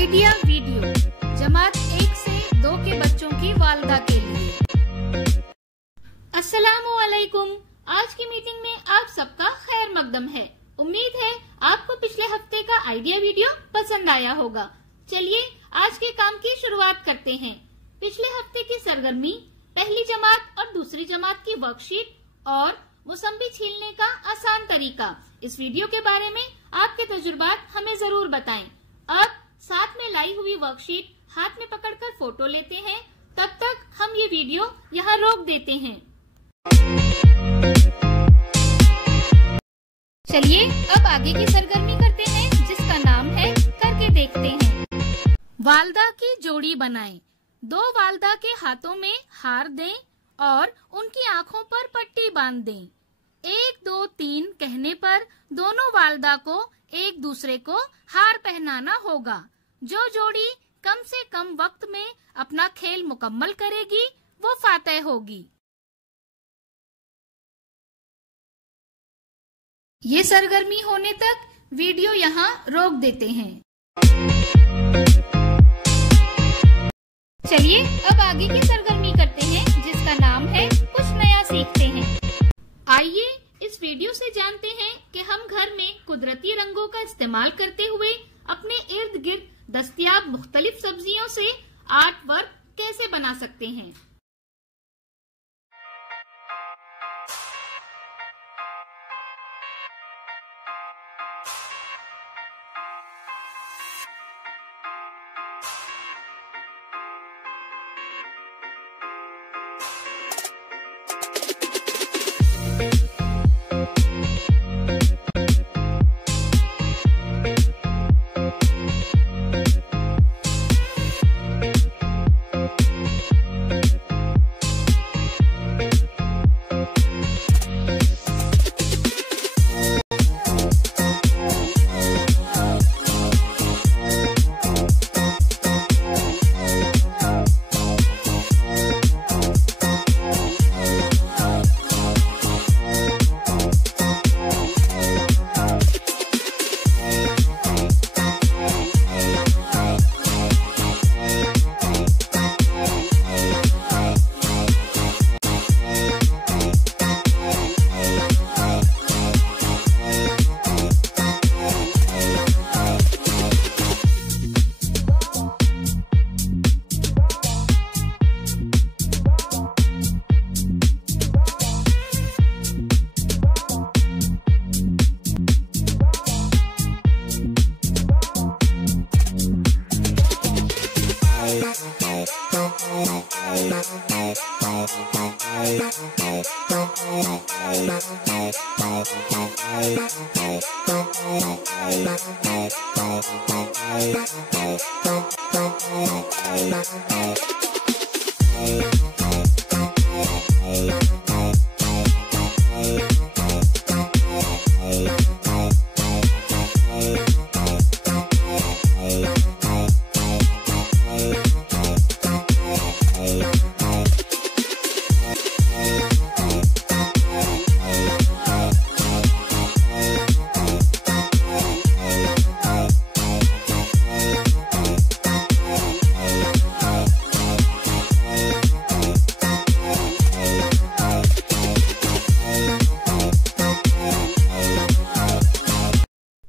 Idea video जमात 1 से 2 के बच्चों की वालदा के लिए। अस्सलामुअलैकुम। आज की मीटिंग में आप सबका खैर मकदम है। उम्मीद है आपको पिछले हफ्ते का आइडिया वीडियो पसंद आया होगा। चलिए आज के काम की शुरुआत करते हैं। पिछले हफ्ते की सरगर्मी, पहली जमात और दूसरी जमात की वर्कशीट और मौसम्बी छीलने का आसान तरीका, इस वीडियो के बारे में आपके तजुर्बात हमें जरूर बताएं। अब साथ में लाई हुई वर्कशीट हाथ में पकड़कर फोटो लेते हैं। तब तक हम ये वीडियो यहाँ रोक देते हैं। चलिए अब आगे की सरगर्मी करते हैं, जिसका नाम है करके देखते हैं। वालदा की जोड़ी बनाएं। 2 वालदा के हाथों में हार दें और उनकी आंखों पर पट्टी बांध दें। 1 2 3 कहने पर दोनों वालदा को एक दूसरे को हार पहनाना होगा। जो जोड़ी कम से कम वक्त में अपना खेल मुकम्मल करेगी वो फातेह होगी। ये सरगर्मी होने तक वीडियो यहाँ रोक देते हैं। चलिए अब आगे की सरगर्मी करते हैं, जिसका नाम है कुछ नया सीखते हैं। आइए इस वीडियो से जानते हैं कि हम घर में कुदरती रंगों का इस्तेमाल करते हुए अपने इर्द गिर्द दस्तयाब मुख्तलिफ सब्जियों से आर्ट वर्क कैसे बना सकते हैं।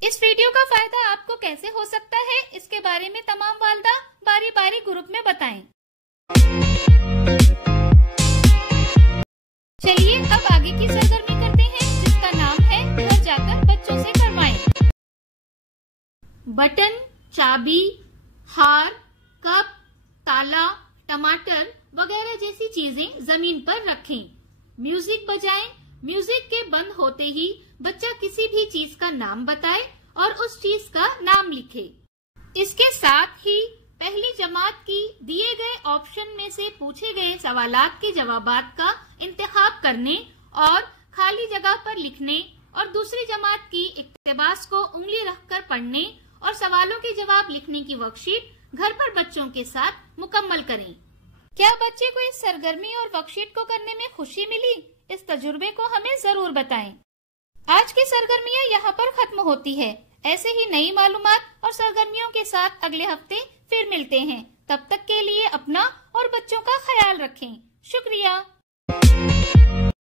इस वीडियो का फायदा आपको कैसे हो सकता है, इसके बारे में तमाम वालदा बारी बारी ग्रुप में बताएं। चलिए अब आगे की सरगर्मी करते हैं, जिसका नाम है घर जाकर बच्चों से करवाएं। बटन, चाबी, हार, कप, ताला, टमाटर वगैरह जैसी चीजें जमीन पर रखें। म्यूजिक बजाएं। म्यूजिक के बंद होते ही बच्चा किसी भी चीज का नाम बताए और उस चीज का नाम लिखे। इसके साथ ही पहली जमात की दिए गए ऑप्शन में से पूछे गए सवालात के जवाबात का इंतखाब करने और खाली जगह पर लिखने और दूसरी जमात की इक्तबास को उंगली रखकर पढ़ने और सवालों के जवाब लिखने की वर्कशीट घर पर बच्चों के साथ मुकम्मल करें। क्या बच्चे को इस सरगर्मी और वर्कशीट को करने में खुशी मिली? इस तजुर्बे को हमें जरूर बताएं। आज की सरगर्मियां यहाँ पर खत्म होती है। ऐसे ही नई मालूमात और सरगर्मियों के साथ अगले हफ्ते फिर मिलते हैं। तब तक के लिए अपना और बच्चों का ख्याल रखें। शुक्रिया।